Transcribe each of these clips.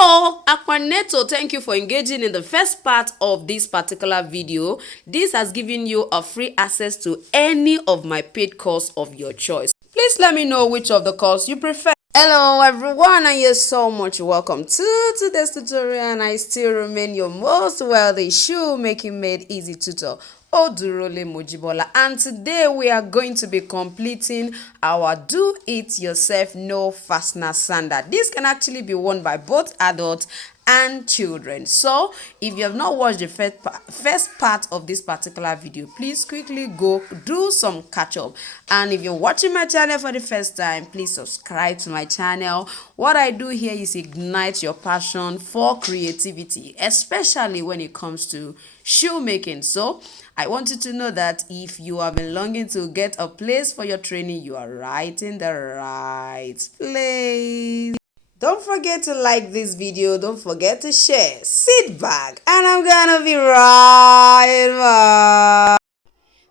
So, Akwaneto, thank you for engaging in the first part of this particular video. This has given you a free access to any of my paid course of your choice. Please let me know which of the course you prefer. Hello everyone, and you're so much welcome to today's tutorial, and I still remain your most wealthy shoemaking made easy tutor, Odurole Mojibola, and today we are going to be completing our do-it-yourself no fastener sandal. This can actually be worn by both adults and children. So if you have not watched the first part of this particular video, please quickly go do some catch up, and if you're watching my channel for the first time, please subscribe to my channel. What I do here is ignite your passion for creativity, especially when it comes to shoemaking. So I want you to know that if you have been longing to get a place for your training, you are right in the right place. Don't forget to like this video. Don't forget to share. Sit back and I'm gonna be right back.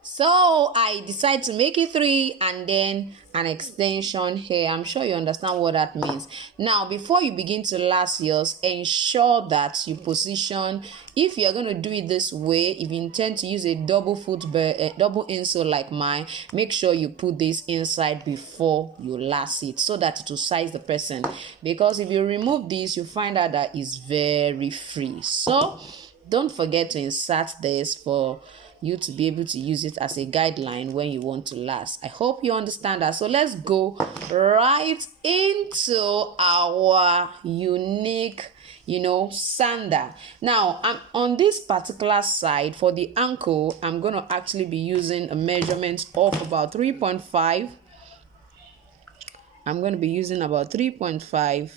So I decided to make it 3 and then an extension here. I'm sure you understand what that means. Now, before you begin to last yours, ensure that you position. If you're going to do it this way, if you intend to use a double insole like mine, make sure you put this inside before you last it so that it will size the person. Because if you remove this, you find out that it's very free. So don't forget to insert this for you to be able to use it as a guideline when you want to last. I hope you understand that. So let's go right into our unique sandal. Now I'm on this particular side. For the ankle, I'm going to actually be using a measurement of about 3.5. I'm going to be using about 3.5.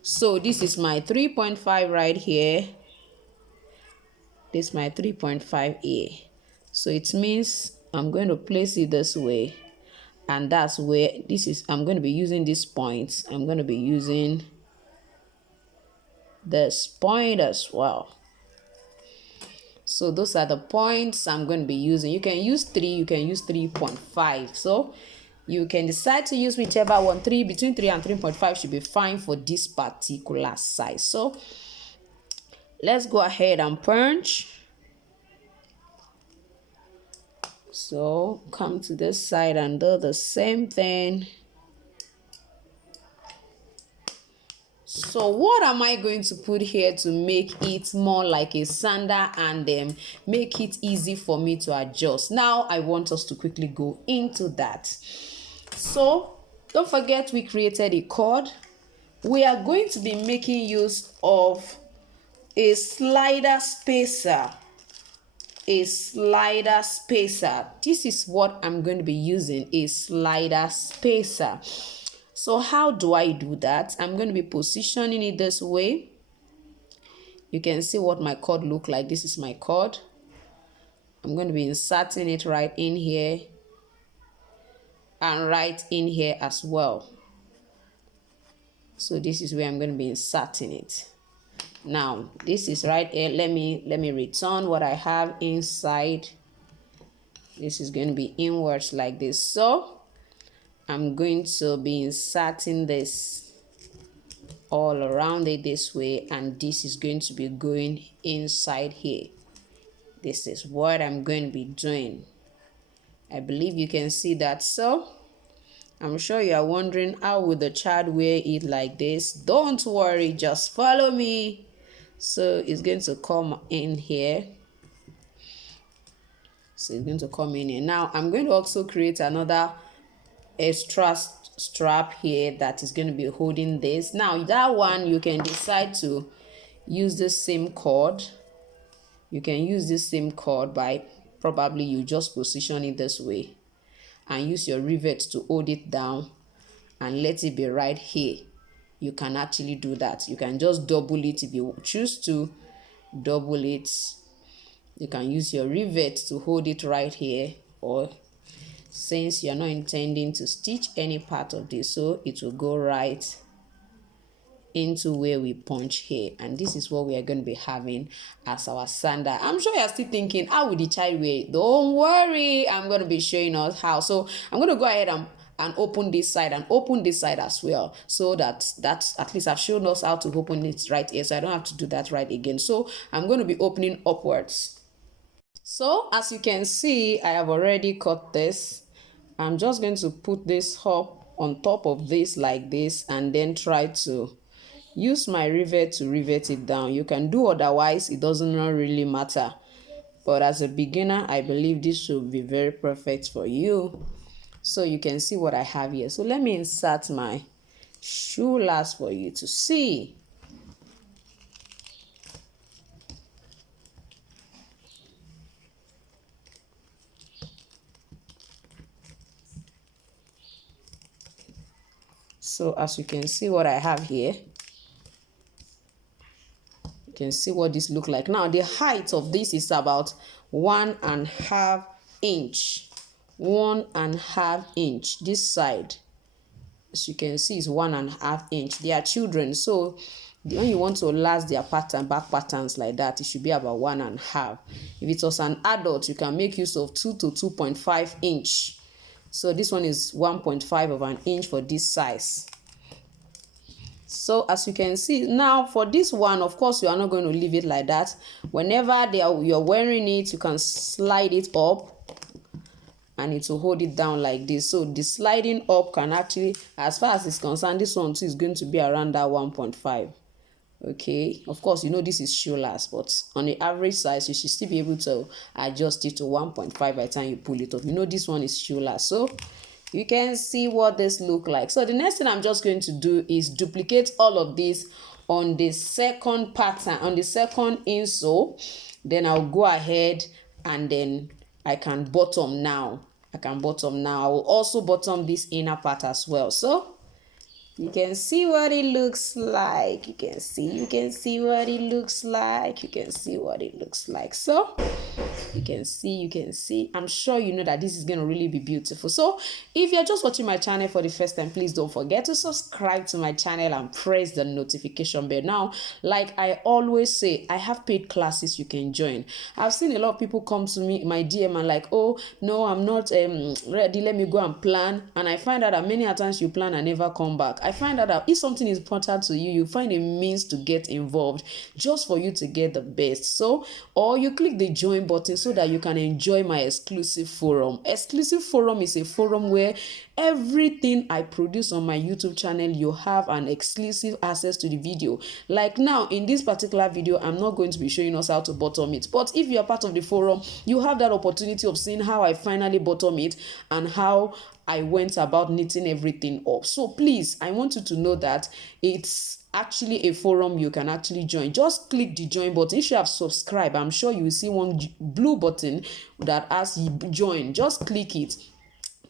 So this is my 3.5 right here. This is my 3.5A. So it means I'm going to place it this way, and that's where this is. I'm going to be using these points. I'm going to be using this point as well. So those are the points I'm going to be using. You can use 3, you can use 3.5. So you can decide to use whichever one. Between 3 and 3.5 should be fine for this particular size. So let's go ahead and punch. So come to this side and do the same thing. So what am I going to put here to make it more like a sandal and make it easy for me to adjust? Now I want us to quickly go into that. So don't forget, we created a cord. We are going to be making use of a slider spacer. This is what I'm going to be using, a slider spacer. So how do I do that? I'm going to be positioning it this way. You can see what my cord look like. This is my cord. I'm going to be inserting it right in here and right in here as well. So this is where I'm going to be inserting it. Now this is right here. Let me return what I have inside. This is going to be inwards like this. So I'm going to be inserting this all around it this way, and this is going to be going inside here. This is what I'm going to be doing. I believe you can see that. So I'm sure you are wondering, how would the child wear it like this? Don't worry, just follow me. So it's going to come in here. So it's going to come in here. Now I'm going to also create another extra strap here that is going to be holding this. Now that one, you can decide to use the same cord. You can use this same cord by probably you just position it this way and use your rivet to hold it down and let it be right here. You can actually do that. You can just double it if you choose to double it. You can use your rivet to hold it right here, or since you're not intending to stitch any part of this, so it will go right into where we punch here, and this is what we are going to be having as our sandal. I'm sure you're still thinking, how would the child wear it? Don't worry, I'm going to be showing us how. So I'm going to go ahead and and open this side and open this side as well, so that's at least I've shown us how to open it right here, so I don't have to do that right again. So I'm going to be opening upwards. So as you can see, I have already cut this. I'm just going to put this up on top of this like this, and then try to use my rivet to rivet it down. You can do otherwise, it doesn't really matter, but as a beginner I believe this should be very perfect for you. So you can see what I have here. So let me insert my shoe last for you to see. So as you can see what I have here, you can see what this look like. Now the height of this is about 1.5 inch. 1.5 inch. This side, as you can see, is 1.5 inch. They are children, so when you want to last their pattern, back patterns like that, it should be about 1.5. If it was an adult, you can make use of 2 to 2.5 inch. So this one is 1.5 of an inch for this size. So as you can see now, for this one, of course you are not going to leave it like that. Whenever you're wearing it, you can slide it up and it will hold it down like this. So the sliding up can actually, as far as it's concerned, this one too is going to be around that 1.5. Okay, of course you know this is shoeless, but on the average size you should still be able to adjust it to 1.5 by the time you pull it up. You know this one is shoeless, so you can see what this look like. So the next thing I'm just going to do is duplicate all of this on the second pattern, on the second insole. Then I'll go ahead and then I can bottom now. I will also bottom this inner part as well. So you can see what it looks like. You can see what it looks like. So you can see. I'm sure you know that this is going to really be beautiful. So if you're just watching my channel for the first time, please don't forget to subscribe to my channel and press the notification bell. Now, like I always say, I have paid classes you can join. I've seen a lot of people come to me, my DM, and like, oh no, I'm not ready, let me go and plan. And I find out that many times you plan and never come back. I find out that if something is important to you, you find a means to get involved just for you to get the best. So, or you click the join button so that you can enjoy my exclusive forum. Exclusive forum is a forum where everything I produce on my YouTube channel, you have an exclusive access to the video. Like now in this particular video, I'm not going to be showing us how to bottom it, but if you're part of the forum, you have that opportunity of seeing how I finally bottom it and how I went about knitting everything up. So please, I want you to know that it's actually a forum you can actually join. Just click the join button. If you have subscribed, I'm sure you will see one blue button that asks join. Just click it.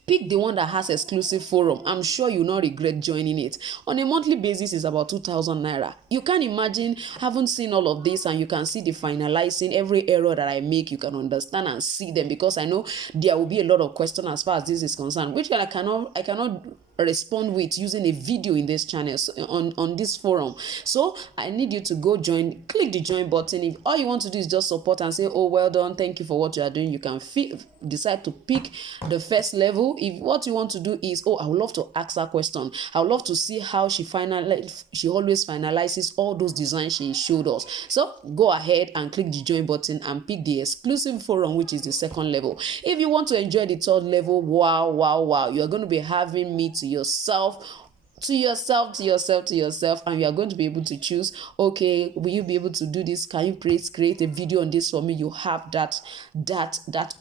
Pick the one that has exclusive forum. I'm sure you'll not regret joining it. On a monthly basis, it's about 2,000 naira. You can imagine, haven't seen all of this, and you can see the finalizing. Every error that I make, you can understand and see them, because I know there will be a lot of questions as far as this is concerned, which I cannot respond with using a video in this channel, on this forum. So I need you to go join. Click the join button. If all you want to do is just support and say, oh, well done, thank you for what you are doing, you can decide to pick the first level. If what you want to do is, oh, I would love to ask her question, I would love to see how she always finalizes all those designs she showed us. So go ahead and click the join button and pick the exclusive forum, which is the second level. If you want to enjoy the third level, wow, you're going to be having me to yourself, and you are going to be able to choose, okay, will you be able to do this? Can you please create a video on this for me? You have that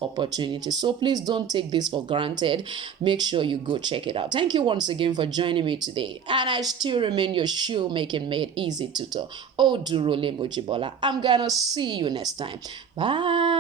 opportunity. So please don't take this for granted. Make sure you go check it out. Thank you once again for joining me today, and I still remain your shoemaking made easy tutor, Odurole Mojibola. I'm gonna see you next time. Bye.